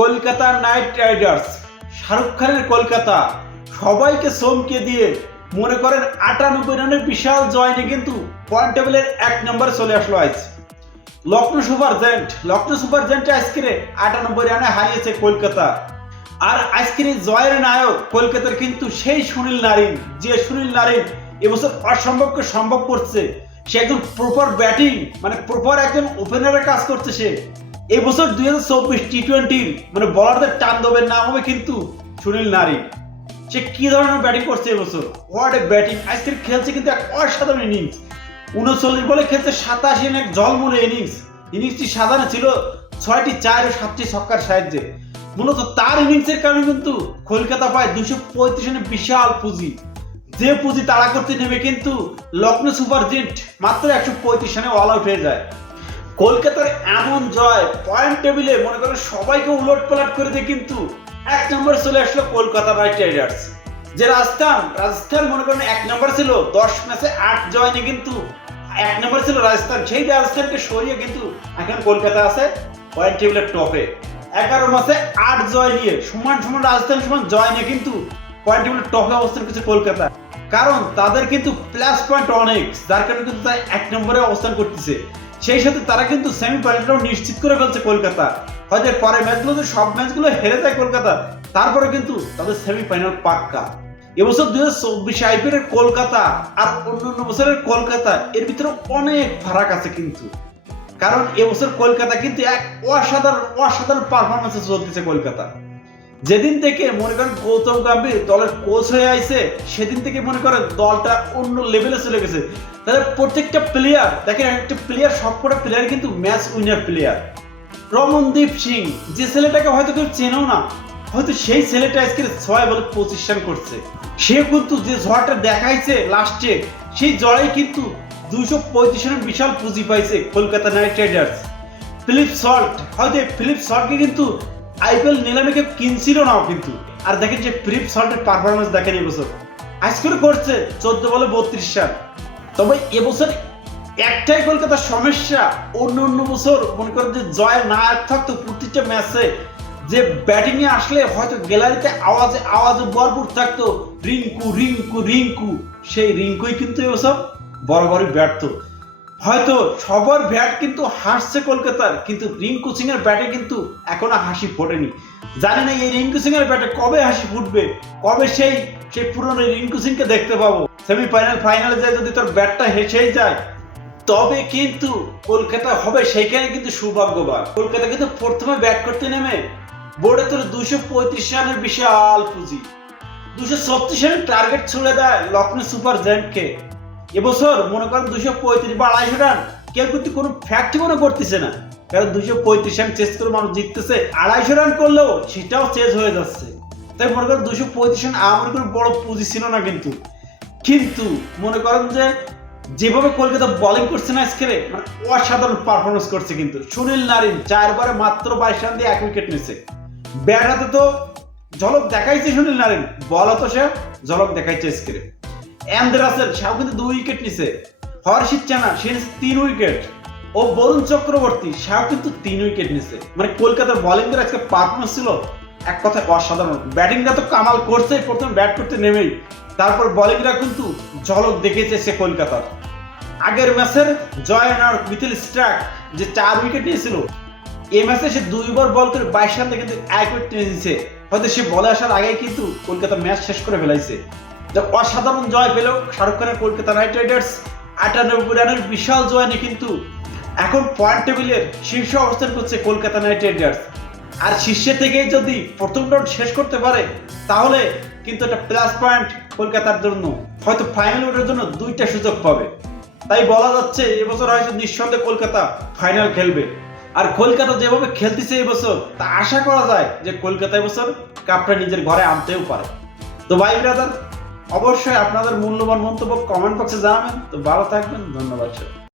Kolkata night Riders, Shahrukh খানের কলকাতা সবাইকে চমকে দিয়ে মনে করেন ৯৮ রানের বিশাল জয় নিয়ে কিন্তু পয়েন্ট টেবিলের ১ নম্বরে চলে আসলো আজ। লখনৌ সুপার জায়েন্ট আজকে ৯৮ রানে হারিয়েছে কলকাতা। আর আজকের এই জয়ের নায়ক কলকাতার কিন্তু সেই সুনীল নারিন, যে সুনীল নারিন এবছর অসম্ভবকে সম্ভব করছে। সে একজন প্রপার ব্যাটিং, মানে প্রপার একজন ওপেনারের কাজ করছে সে। এই বছর ২০২৪ টি-20 মানে বলারদের তাণ্ডবের নাম হবে কিন্তু সুনীল নারিন। সে কি ধরনের ব্যাটিং করছে এবছর, হোয়াট এ ব্যাটিং! আজকে খেলছে কিন্তু এক অসাধারণ ইনিংস। ৩৯ বলে খেলছে ৮৭ রানের এক ঝলমলে ইনিংসটি সাজানো ছিল ৬টি ৪ ও ৭টি ছক্কার সাহায্যে। মূলত তার ইনিংসের কারণে কিন্তু কলকাতা পায় ২৩৫ রানের বিশাল পুঁজি। যে পুঁজি তাড়া করতে নেমে কিন্তু লখনৌ সুপার জায়েন্ট মাত্র ১৩৫ রানে অল আউট হয়ে যায়। কলকাতার এমন জয় পয়েন্ট টেবিলে মনে করেন সবাইকে উলট পালট করে দিয়ে কিন্তু ১ নম্বরে চলে আসলো কলকাতা নাইট রাইডার্স। যে রাজস্থান মনে করেন ১ নম্বর ছিল, ১০ ম্যাচে ৮ জয় নিয়ে কিন্তু ১ নম্বর ছিল রাজস্থান। সেই রাজস্থানকে সরিয়ে কিন্তু এখন কলকাতা আছে পয়েন্ট টেবিলের টপে। ১১ ম্যাচে ৮ জয় নিয়ে সমান রাজস্থান সমান জয় নিয়ে কিন্তু পয়েন্ট টেবিলের টপে অবস্থান করছে কলকাতা। কারণ তাদের কিন্তু প্লাস পয়েন্ট অনেক, যার কারণে কিন্তু তারা ১ নম্বরে অবস্থান করতেছে। সেই সাথে তারা কিন্তু সেমিফাইনালটাও নিশ্চিত করে ফেলছে কলকাতা। হয়তো পরের ম্যাচগুলোতে সব ম্যাচগুলো হেরে যায় কলকাতা, তারপরে কিন্তু তাদের সেমিফাইনাল পাক্কা। এবছর ২০২৪ আইপিএল এর কলকাতা আর অন্যান্য বছরের কলকাতা এর ভিতরে অনেক ফারাক আছে কিন্তু। কারণ এবছর কলকাতা কিন্তু এক অসাধারণ পারফরমেন্সে চলতেছে কলকাতা। যেদিন থেকে মনে করেন গৌতম গম্ভীর দলের কোচ হয়ে আইছে, সেদিন থেকে মনে করেন দলটা অন্য লেভেলে চলে গেছে। তাদের প্রত্যেকটা প্লেয়ার, দেখেন একটা প্লেয়ার, সবকটা প্লেয়ার কিন্তু match winner player. Ramandeep Singh, যে ছেলেটাকে হয়তো কেউ চেনেও না, হয়তো সেই ছেলেটা আজকে ৬ বলে ২৫ রান করছে। সে কিন্তু যে ঝড়টা দেখাইছে লাস্টে, সেই জড়াই কিন্তু ২৩৫ রানের বিশাল পুঁজি পাইছে কলকাতা নাইট রাইডার্স। ফিলিপ সল্টকে কিন্তু আইপিএল নিলামে কেউ কিনছিল নাও কিন্তু। আর দেখেন যে ফিলিপ সল্টের পারফরমেন্স দেখেন এবছর আজকে করছে ১৪ বলে ৩২ রান। তবে এবছর একটাই কলকাতার সমস্যা, অন্য বছর মনে করেন যে জয় না থাকতো প্রতিটা ম্যাচে, যে ব্যাটিং এ আসলে হয়তো গ্যালারিতে আওয়াজে ভরপুর থাকতো রিঙ্কু। সেই রিঙ্কুই কিন্তু এবছর বরাবরই ব্যর্থ। হয়তো সবার ব্যাট কিন্তু হাসছে কলকাতার, কিন্তু রিঙ্কু সিং এর ব্যাটে কিন্তু এখনো হাসি ফোটেনি। জানি না এই রিঙ্কু সিং এর ব্যাটে কবে হাসি ফুটবে, কবে সেই পুরনো রিঙ্কু সিংকে দেখতে পাবো। ফাইনালে যায় যদি তোর ব্যাটটা হেসেই যায়, তবে কিন্তু কলকাতা হবে সেইখানে কিন্তু সৌভাগ্যবান। কলকাতা কিন্তু প্রথমে ব্যাট করতে নেমে বোর্ডে তোর ২৩৫ রানের বিশাল পুঁজি, ২৩৬ রানের টার্গেট ছুড়ে দেয় লখনৌ সুপার জায়েন্টকে। এবছর মনে করেন ২৩৫ বা ২৫০ রান কেউ কিন্তু কোনো ফ্যাক্টই মনে করতেছে না, কারণ ২৩৫ রান চেস করে মানুষ জিততেছে। ২৫০ রান করলেও সেটাও চেস হয়ে যাচ্ছে। তাই মনে করেন ২৩৫ রান আমার কোনো বড় পুঁজি ছিল না কিন্তু মনে করেন যে যেভাবে কলকাতা বোলিং করছে না আজকে, মানে অসাধারণ পারফরমেন্স করছে কিন্তু। সুনীল নারিন ৪ ওভারে মাত্র ২২ রান দিয়ে ১ উইকেট নিয়েছে। ব্যাট হাতে তো ঝলক দেখাইছে সুনীল নারিন, বল তো সে ঝলক দেখাইছে আজকে। এন্দ্রে রাসেল সেও কিন্তু ২ উইকেট নিছে। হর্ষিত চানা সে ৩ উইকেট। ও বরুণ চক্রবর্তী সেও কিন্তু ৩ উইকেট নিছে। মানে কলকাতার বোলিংদের আজকে পারফরমেন্স ছিল এক কথায় অসাধারণ। ব্যাটিংটা তো কামাল করছে প্রথম ব্যাট করতে নেমেই, তারপর বোলিংরা কিন্তু ঝলক দেখেছে সে কলকাতার। আগের ম্যাচের জয়নার মিথিল স্টার্ক যে ৪ উইকেট নিয়েছিল, এই ম্যাচে সে ২ ওভার বল করে ২২ রান কিন্তু ১ উইকেট নিয়ে দিয়েছে। হয়তো সে বলে আসার আগেই কিন্তু কলকাতা ম্যাচ শেষ করে ফেলাইছে। অসাধারণ জয় পেল শাহরুখ খানের কলকাতা নাইট রাইডার্স। ৯৮ রানের বিশাল জয় নিয়ে কিন্তু এখন পয়েন্ট টেবিলের শীর্ষ অবস্থান করছে কলকাতা নাইট রাইডার্স। আর শীর্ষে থেকেই যদি প্রথম রাউন্ড শেষ করতে পারে, তাহলে কিন্তু একটা প্লাস পয়েন্ট কলকাতার জন্য। হয়তো ফাইনাল ওঠার জন্য ২টা সুযোগ পাবে। তাই বলা যাচ্ছে এবছর হয়তো নিঃসন্দেহে কলকাতা ফাইনাল খেলবে। আর কলকাতা যেভাবে খেলতেছে এবছর, তা আশা করা যায় যে কলকাতা এবছর কাপটা নিজের ঘরে আনতেও পারে। তো ভাই ব্রাদার, অবশ্যই আপনাদের মূল্যবান মন্তব্য কমেন্ট বক্সে জানাবেন। তো ভালো থাকবেন, ধন্যবাদ।